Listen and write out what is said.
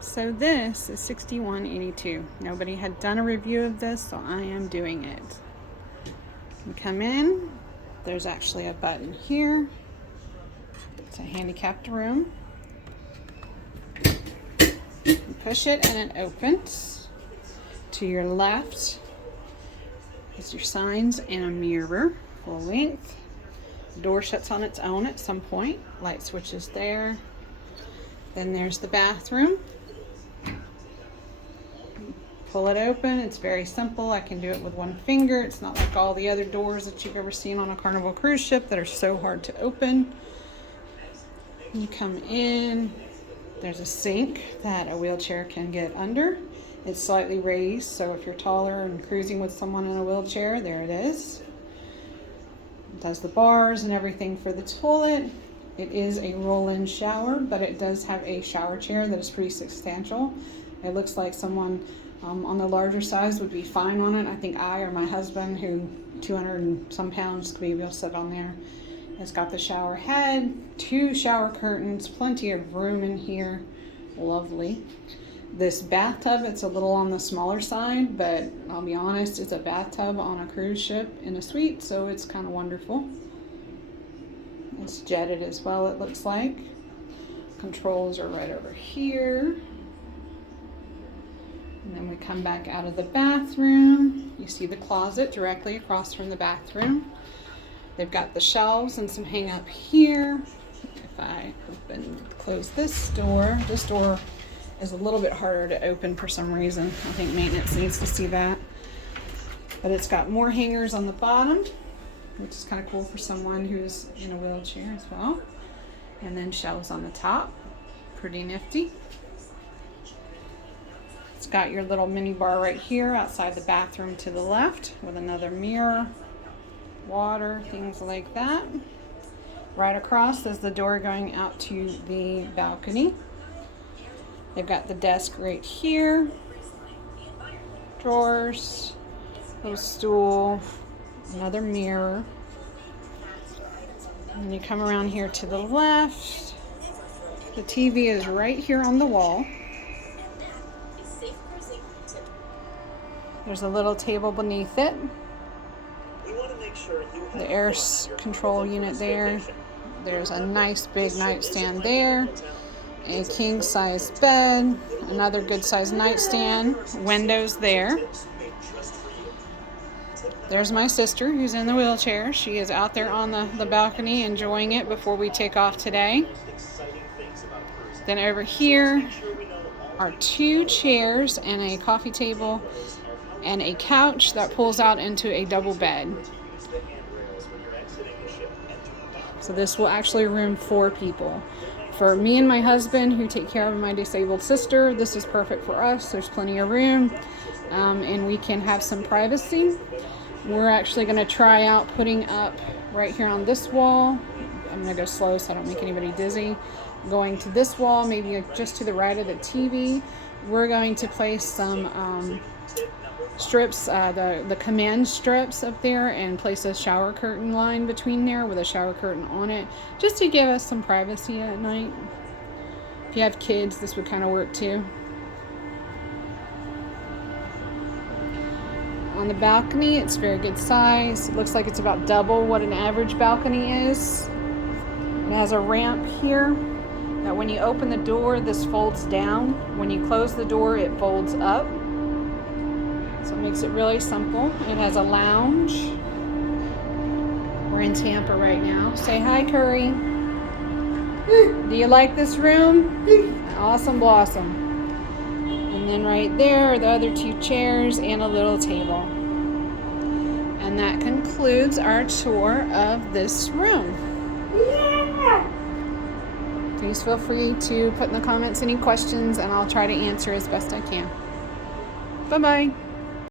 So this is $61.82. Nobody had done a review of this, so I am doing it. You come in, there's actually a button here. It's a handicapped room. You push it and it opens. To your left is your signs and a mirror, full length. The door shuts on its own at some point. Light switch is there. Then there's the bathroom. Pull it open. It's very simple. I can do it with one finger. It's not like all the other doors that you've ever seen on a Carnival cruise ship that are so hard to open. You come in. There's a sink that a wheelchair can get under. It's slightly raised, so if you're taller and cruising with someone in a wheelchair, there it is. It does the bars and everything for the toilet. It is a roll-in shower, but it does have a shower chair that is pretty substantial. It looks like someone on the larger size would be fine on it. I think I or my husband, who 200 and some pounds, could be able to sit on there. It's got the shower head, 2 shower curtains, plenty of room in here. Lovely. This bathtub, it's a little on the smaller side, but I'll be honest, it's a bathtub on a cruise ship in a suite, so it's kind of wonderful. It's jetted as well, it looks like. Controls are right over here. And then we come back out of the bathroom. You see the closet directly across from the bathroom. They've got the shelves and some hang up here. If I close this door is a little bit harder to open for some reason. I think maintenance needs to see that. But it's got more hangers on the bottom, which is kind of cool for someone who's in a wheelchair as well. And then shelves on the top. Pretty nifty. It's got your little mini bar right here outside the bathroom to the left with another mirror, water, things like that. Right across is the door going out to the balcony. They've got the desk right here, drawers, little stool, another mirror. And you come around here to the left. The TV is right here on the wall. There's a little table beneath it. The air control unit there. There's a nice big nightstand there. A king size bed. Another good size nightstand. Windows there. There's my sister who's in the wheelchair. She is out there on the balcony enjoying it before we take off today. Then over here are 2 chairs and a coffee table and a couch that pulls out into a double bed. So this will actually room 4 people. For me and my husband, who take care of my disabled sister, this is perfect for us. There's plenty of room, and we can have some privacy. We're actually going to try out putting up right here on this wall. I'm going to go slow so I don't make anybody dizzy. Going to this wall, maybe just to the right of the TV, we're going to place some strips, the command strips up there, and place a shower curtain line between there with a shower curtain on it, just to give us some privacy at night. If you have kids, this would kind of work too. On the balcony, it's very good size. It looks like it's about double what an average balcony is. It has a ramp here. Now when you open the door, this folds down. When you close the door, it folds up. So it makes it really simple. It has a lounge. We're in Tampa right now. Say hi, Curry. Do you like this room? Awesome blossom. And then right there are the other 2 chairs and a little table. And that concludes our tour of this room. Please feel free to put in the comments any questions, and I'll try to answer as best I can. Bye-bye.